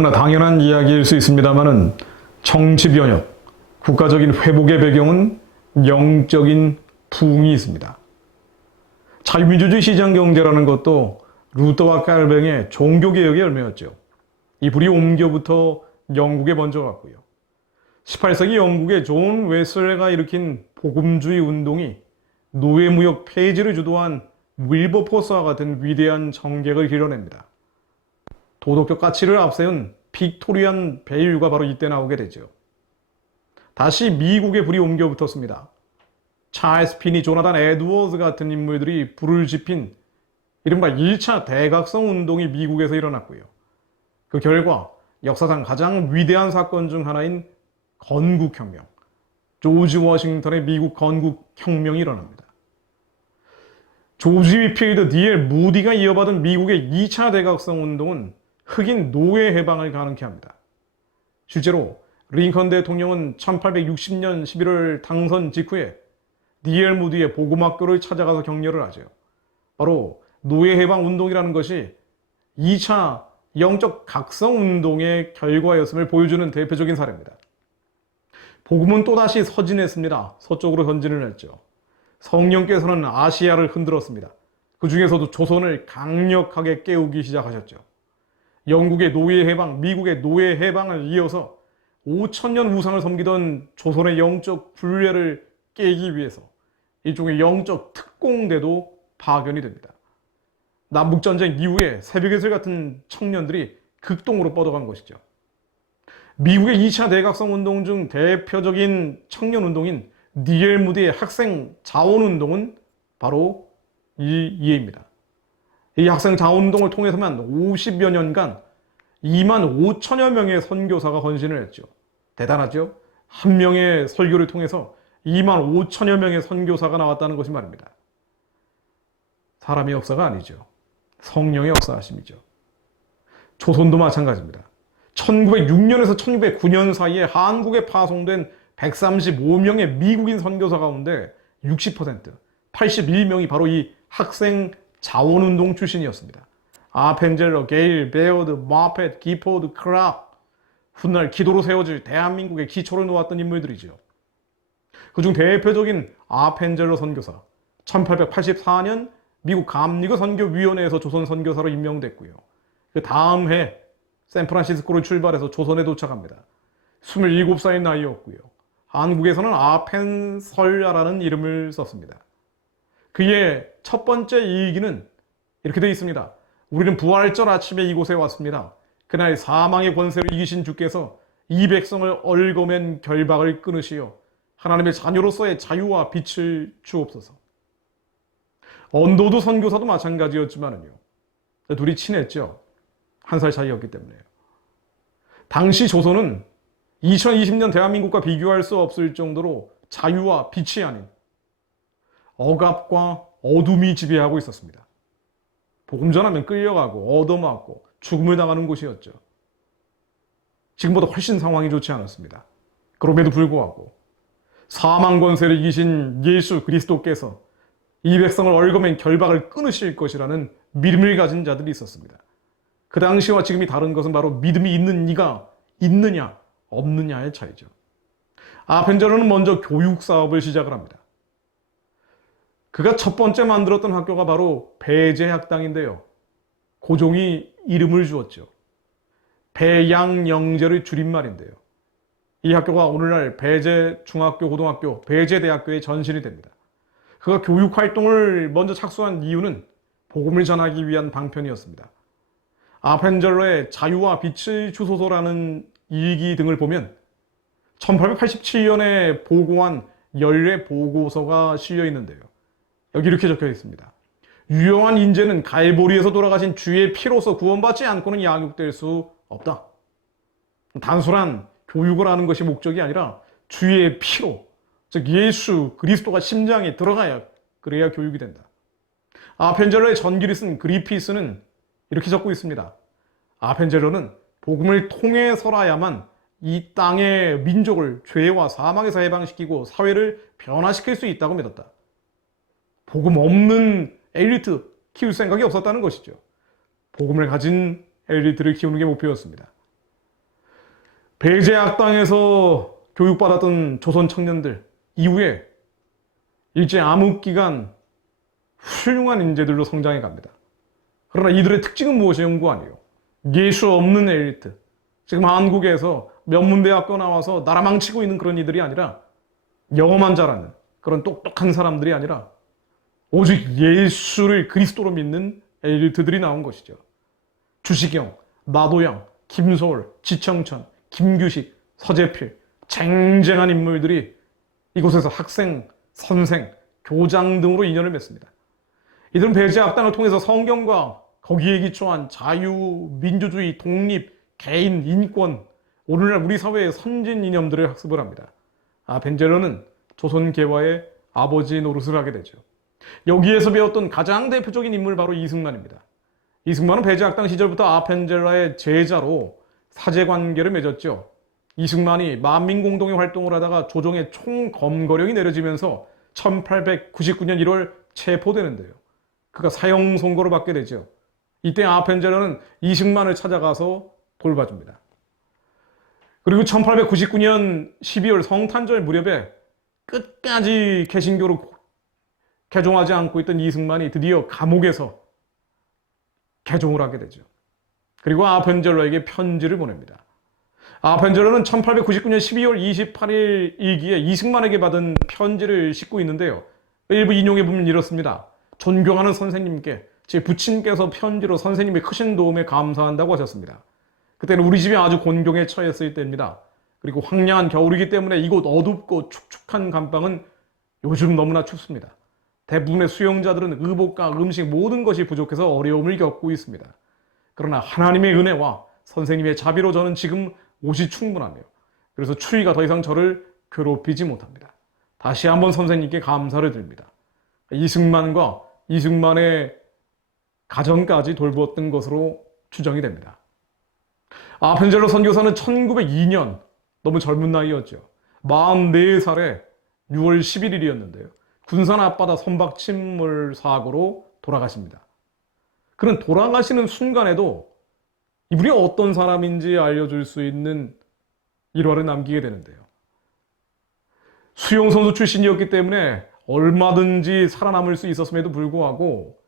너무나 당연한 이야기일 수 있습니다만은 정치 변혁, 국가적인 회복의 배경은 영적인 부흥이 있습니다. 자유민주주의 시장 경제라는 것도 루터와 칼뱅의 종교개혁의 열매였죠. 이 불이 옮겨부터 영국에 먼저 갔고요. 18세기 영국의 존 웨슬레가 일으킨 복음주의 운동이 노예무역 폐지를 주도한 윌버포스와 같은 위대한 정객을 이뤄냅니다. 도덕적 가치를 앞세운 빅토리안 배일류가 바로 이때 나오게 되죠. 다시 미국의 불이 옮겨 붙었습니다. 찰스 피니, 조나단 에드워즈 같은 인물들이 불을 지핀 이른바 1차 대각성 운동이 미국에서 일어났고요. 그 결과 역사상 가장 위대한 사건 중 하나인 건국혁명, 조지 워싱턴의 미국 건국혁명이 일어납니다. 조지 위필드, D.L. 무디가 이어받은 미국의 2차 대각성 운동은 흑인 노예 해방을 가능케 합니다. 실제로 링컨 대통령은 1860년 11월 당선 직후에 D.L. 무디의 복음학교를 찾아가서 격려를 하죠. 바로 노예 해방 운동이라는 것이 2차 영적 각성 운동의 결과였음을 보여주는 대표적인 사례입니다. 복음은 또다시 서진했습니다. 서쪽으로 전진을 했죠. 성령께서는 아시아를 흔들었습니다. 그 중에서도 조선을 강력하게 깨우기 시작하셨죠. 영국의 노예 해방, 미국의 노예 해방을 이어서 5천년 우상을 섬기던 조선의 영적 굴레를 깨기 위해서 일종의 영적 특공대도 파견이 됩니다. 남북전쟁 이후에 새벽의슬 같은 청년들이 극동으로 뻗어간 것이죠. 미국의 2차 대각성 운동 중 대표적인 청년 운동인 D.L. 무디의 학생 자원 운동은 바로 이 이해입니다. 이 학생 자원 운동을 통해서만 50여 년간 2만 5천여 명의 선교사가 헌신을 했죠. 대단하죠? 한 명의 설교를 통해서 2만 5천여 명의 선교사가 나왔다는 것이 말입니다. 사람의 역사가 아니죠. 성령의 역사하심이죠. 조선도 마찬가지입니다. 1906년에서 1909년 사이에 한국에 파송된 135명의 미국인 선교사 가운데 60%, 81명이 바로 이 학생 자원운동 출신이었습니다. 아펜젤러, 게일, 베어드, 마펫, 기포드, 크락, 훗날 기도로 세워질 대한민국의 기초를 놓았던 인물들이죠. 그중 대표적인 아펜젤러 선교사, 1884년 미국 감리교 선교위원회에서 조선 선교사로 임명됐고요. 그 다음 해 샌프란시스코를 출발해서 조선에 도착합니다. 27살의 나이였고요. 한국에서는 아펜설야라는 이름을 썼습니다. 그의 첫 번째 이익은 이렇게 되어 있습니다. 우리는 부활절 아침에 이곳에 왔습니다. 그날 사망의 권세를 이기신 주께서 이 백성을 얽어맨 결박을 끊으시어 하나님의 자녀로서의 자유와 빛을 주옵소서. 언도드 선교사도 마찬가지였지만요. 둘이 친했죠. 한 살 차이였기 때문에요. 당시 조선은 2020년 대한민국과 비교할 수 없을 정도로 자유와 빛이 아닌 억압과 어둠이 지배하고 있었습니다. 복음 전하면 끌려가고 얻어맞고 죽음을 당하는 곳이었죠. 지금보다 훨씬 상황이 좋지 않았습니다. 그럼에도 불구하고 사망 권세를 이기신 예수 그리스도께서 이 백성을 얽어맨 결박을 끊으실 것이라는 믿음을 가진 자들이 있었습니다. 그 당시와 지금이 다른 것은 바로 믿음이 있는 이가 있느냐 없느냐의 차이죠. 아펜젤러는 먼저 교육 사업을 시작을 합니다. 그가 첫 번째 만들었던 학교가 바로 배제학당인데요. 고종이 이름을 주었죠. 배양영제의 줄임말인데요. 이 학교가 오늘날 배제중학교, 고등학교, 배제대학교의 전신이 됩니다. 그가 교육활동을 먼저 착수한 이유는 복음을 전하기 위한 방편이었습니다. 아펜젤러의 자유와 빛의 주소서라는 일기 등을 보면 1887년에 보고한 연례 보고서가 실려 있는데요. 여기 이렇게 적혀 있습니다. 유용한 인재는 갈보리에서 돌아가신 주의 피로서 구원받지 않고는 양육될 수 없다. 단순한 교육을 하는 것이 목적이 아니라 주의 피로, 즉 예수 그리스도가 심장에 들어가야 그래야 교육이 된다. 아펜젤러의 전기를 쓴 그리피스는 이렇게 적고 있습니다. 아펜젤러는 복음을 통해서라야만 이 땅의 민족을 죄와 사망에서 해방시키고 사회를 변화시킬 수 있다고 믿었다. 복음 없는 엘리트 키울 생각이 없었다는 것이죠. 복음을 가진 엘리트를 키우는 게 목표였습니다. 배제학당에서 교육받았던 조선 청년들 이후에 일제 암흑기간 훌륭한 인재들로 성장해 갑니다. 그러나 이들의 특징은 무엇이 연구아니에요? 예수 없는 엘리트. 지금 한국에서 명문대학교 나와서 나라 망치고 있는 그런 이들이 아니라 영어만 잘하는 그런 똑똑한 사람들이 아니라 오직 예수를 그리스도로 믿는 엘리트들이 나온 것이죠. 주시경, 마도양, 김소월, 지청천, 김규식, 서재필, 쟁쟁한 인물들이 이곳에서 학생, 선생, 교장 등으로 인연을 맺습니다. 이들은 배제학당을 통해서 성경과 거기에 기초한 자유, 민주주의, 독립, 개인, 인권, 오늘날 우리 사회의 선진 이념들을 학습을 합니다. 벤젤러는 조선 개화의 아버지 노릇을 하게 되죠. 여기에서 배웠던 가장 대표적인 인물 바로 이승만입니다. 이승만은 배제학당 시절부터 아펜젤러의 제자로 사제관계를 맺었죠. 이승만이 만민공동의 활동을 하다가 조정의 총검거령이 내려지면서 1899년 1월 체포되는데요. 그가 사형 선고를 받게 되죠. 이때 아펜젤러는 이승만을 찾아가서 돌봐줍니다. 그리고 1899년 12월 성탄절 무렵에 끝까지 개신교를 개종하지 않고 있던 이승만이 드디어 감옥에서 개종을 하게 되죠. 그리고 아펜젤러에게 편지를 보냅니다. 아펜젤러는 1899년 12월 28일 일기에 이승만에게 받은 편지를 싣고 있는데요. 일부 인용해 보면 이렇습니다. 존경하는 선생님께 제 부친께서 편지로 선생님의 크신 도움에 감사한다고 하셨습니다. 그때는 우리 집이 아주 곤경에 처했을 때입니다. 그리고 황량한 겨울이기 때문에 이곳 어둡고 축축한 감방은 요즘 너무나 춥습니다. 대부분의 수용자들은 의복과 음식 모든 것이 부족해서 어려움을 겪고 있습니다. 그러나 하나님의 은혜와 선생님의 자비로 저는 지금 옷이 충분하며 그래서 추위가 더 이상 저를 괴롭히지 못합니다. 다시 한번 선생님께 감사를 드립니다. 이승만과 이승만의 가정까지 돌보았던 것으로 추정이 됩니다. 아펜젤러 선교사는 1902년 너무 젊은 나이였죠. 44살에 6월 11일이었는데요. 군산 앞바다 선박침몰 사고로 돌아가십니다. 그는 돌아가시는 순간에도 이분이 어떤 사람인지 알려줄 수 있는 일화를 남기게 되는데요. 수영선수 출신이었기 때문에 얼마든지 살아남을 수 있었음에도 불구하고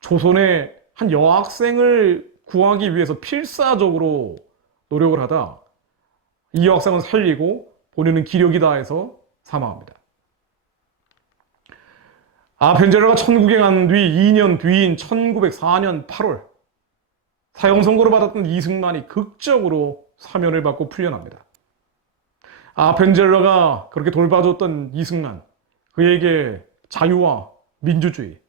조선의 한 여학생을 구하기 위해서 필사적으로 노력을 하다 이 여학생은 살리고 본인은 기력이 다해서 사망합니다. 아펜젤러가 천국에 간 뒤 2년 뒤인 1904년 8월 사형 선고를 받았던 이승만이 극적으로 사면을 받고 풀려납니다. 아펜젤러가 그렇게 돌봐줬던 이승만, 그에게 자유와 민주주의,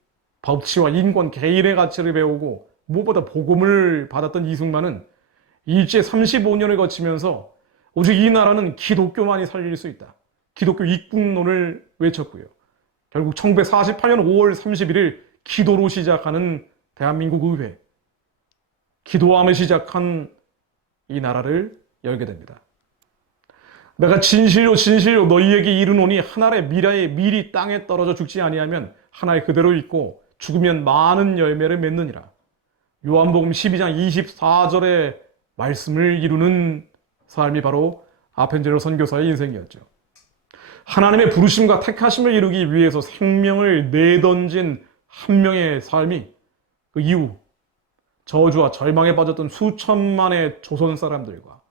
법치와 인권, 개인의 가치를 배우고 무엇보다 복음을 받았던 이승만은 일제 35년을 거치면서 오직 이 나라는 기독교만이 살릴 수 있다. 기독교 입국론을 외쳤고요. 결국 1948년 5월 31일 기도로 시작하는 대한민국 의회, 기도함을 시작한 이 나라를 열게 됩니다. 내가 진실로 너희에게 이르노니 한 알의 미라에 미리 땅에 떨어져 죽지 아니하면 한 알 그대로 있고 죽으면 많은 열매를 맺느니라. 요한복음 12장 24절의 말씀을 이루는 삶이 바로 아펜젤러 선교사의 인생이었죠. 하나님의 부르심과 택하심을 이루기 위해서 생명을 내던진 한 명의 삶이 그 이후 저주와 절망에 빠졌던 수천만의 조선 사람들과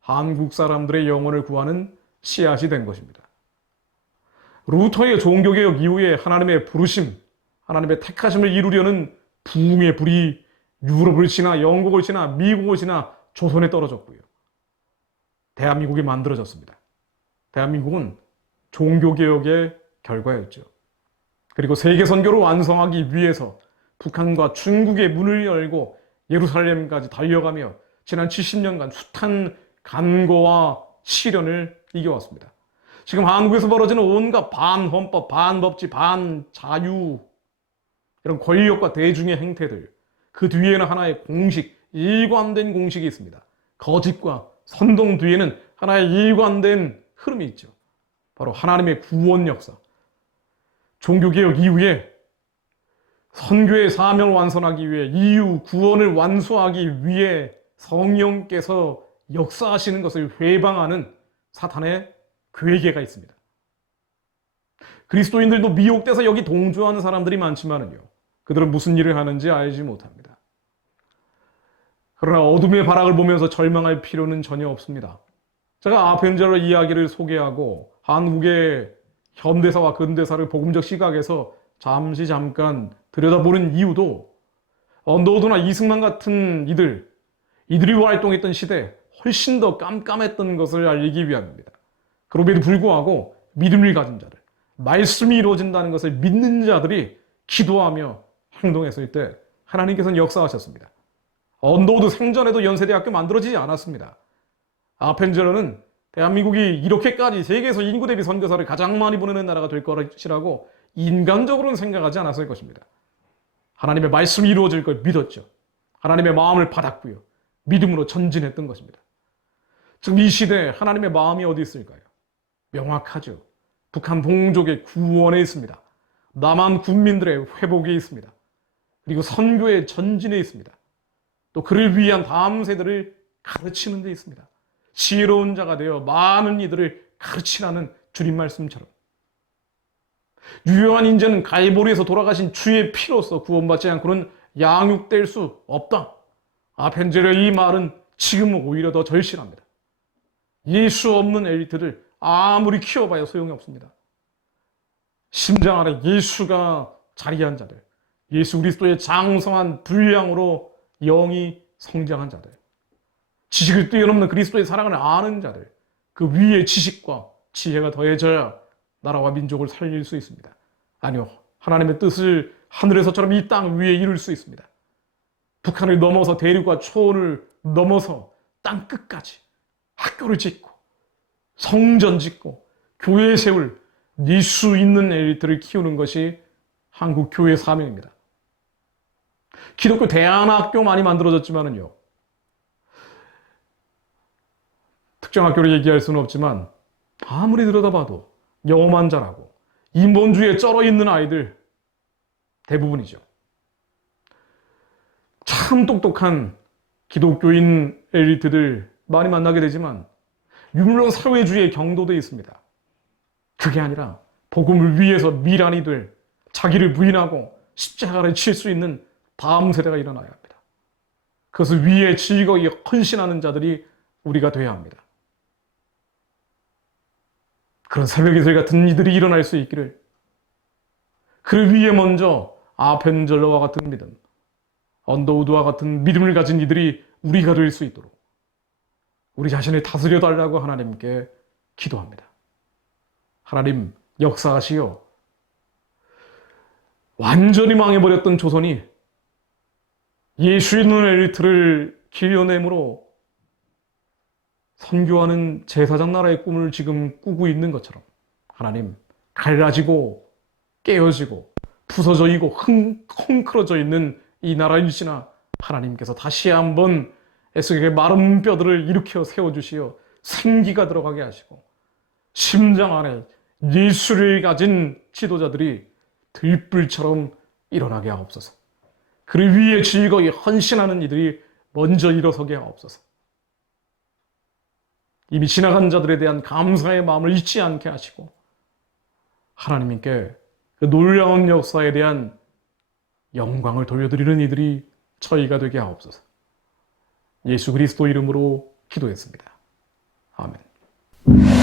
한국 사람들의 영혼을 구하는 씨앗이 된 것입니다. 루터의 종교개혁 이후에 하나님의 부르심, 하나님의 택하심을 이루려는 부흥의 불이 유럽을 지나 영국을 지나 미국을 지나 조선에 떨어졌고요. 대한민국이 만들어졌습니다. 대한민국은 종교개혁의 결과였죠. 그리고 세계선교를 완성하기 위해서 북한과 중국의 문을 열고 예루살렘까지 달려가며 지난 70년간 숱한 간거와 시련을 이겨왔습니다. 지금 한국에서 벌어지는 온갖 반헌법, 반법치, 반자유 이런 권력과 대중의 행태들, 그 뒤에는 하나의 공식, 일관된 공식이 있습니다. 거짓과 선동 뒤에는 하나의 일관된 흐름이 있죠. 바로 하나님의 구원 역사. 종교개혁 이후에 선교의 사명을 완성하기 위해 이유 구원을 완수하기 위해 성령께서 역사하시는 것을 회방하는 사탄의 괴계가 있습니다. 그리스도인들도 미혹돼서 여기 동조하는 사람들이 많지만은요, 그들은 무슨 일을 하는지 알지 못합니다. 그러나 어둠의 발악을 보면서 절망할 필요는 전혀 없습니다. 제가 아펜젤러 이야기를 소개하고 한국의 현대사와 근대사를 복음적 시각에서 잠깐 들여다보는 이유도 언더우드나 이승만 같은 이들이 활동했던 시대 훨씬 더 깜깜했던 것을 알리기 위함입니다. 그럼에도 불구하고 믿음을 가진 자들, 말씀이 이루어진다는 것을 믿는 자들이 기도하며 행동했을 때 하나님께서는 역사하셨습니다. 언더우드 생전에도 연세대학교 만들어지지 않았습니다. 아펜젤러는 대한민국이 이렇게까지 세계에서 인구 대비 선교사를 가장 많이 보내는 나라가 될 것이라고 인간적으로는 생각하지 않았을 것입니다. 하나님의 말씀이 이루어질 걸 믿었죠. 하나님의 마음을 받았고요. 믿음으로 전진했던 것입니다. 지금 이 시대에 하나님의 마음이 어디 있을까요? 명확하죠. 북한 동족의 구원에 있습니다. 남한 군민들의 회복에 있습니다. 그리고 선교의 전진에 있습니다. 또 그를 위한 다음 세대를 가르치는 데 있습니다. 지혜로운 자가 되어 많은 이들을 가르치라는 주님 말씀처럼. 유효한 인재는 갈보리에서 돌아가신 주의 피로서 구원받지 않고는 양육될 수 없다. 아펜젤러의 이 말은 지금은 오히려 더 절실합니다. 예수 없는 엘리트들 아무리 키워봐야 소용이 없습니다. 심장 안에 예수가 자리한 자들, 예수 그리스도의 장성한 분량으로 영이 성장한 자들, 지식을 뛰어넘는 그리스도의 사랑을 아는 자들, 그 위에 지식과 지혜가 더해져야 나라와 민족을 살릴 수 있습니다. 아니요, 하나님의 뜻을 하늘에서처럼 이 땅 위에 이룰 수 있습니다. 북한을 넘어서 대륙과 초원을 넘어서 땅 끝까지 학교를 짓고 성전 짓고 교회 세울 예수 있는 엘리트를 키우는 것이 한국 교회 사명입니다. 기독교 대안학교 많이 만들어졌지만은요, 특정 학교를 얘기할 수는 없지만 아무리 들여다봐도 영어만 잘하고 인본주의에 쩔어 있는 아이들 대부분이죠. 참 똑똑한 기독교인 엘리트들 많이 만나게 되지만 물론 사회주의의 경도도 있습니다. 그게 아니라 복음을 위해서 미란이 될 자기를 부인하고 십자가를 칠 수 있는 다음 세대가 일어나야 합니다. 그것을 위해 즐거이 헌신하는 자들이 우리가 돼야 합니다. 그런 새벽 이슬 같은 이들이 일어날 수 있기를, 그를 위해 먼저 아펜젤러와 같은 믿음, 언더우드와 같은 믿음을 가진 이들이 우리가 될 수 있도록 우리 자신을 다스려 달라고 하나님께 기도합니다. 하나님 역사하시어 완전히 망해버렸던 조선이 예수 있는 엘리트를 길러내므로 선교하는 제사장 나라의 꿈을 지금 꾸고 있는 것처럼 하나님, 갈라지고 깨어지고 부서져있고 헝클어져 있는 이 나라일지나 하나님께서 다시 한번 에스겔의 마른 뼈들을 일으켜 세워주시어 생기가 들어가게 하시고 심장 안에 예수를 가진 지도자들이 들불처럼 일어나게 하옵소서. 그를 위해 즐거이 헌신하는 이들이 먼저 일어서게 하옵소서. 이미 지나간 자들에 대한 감사의 마음을 잊지 않게 하시고 하나님께 그 놀라운 역사에 대한 영광을 돌려드리는 이들이 저희가 되게 하옵소서. 예수 그리스도 이름으로 기도했습니다. 아멘.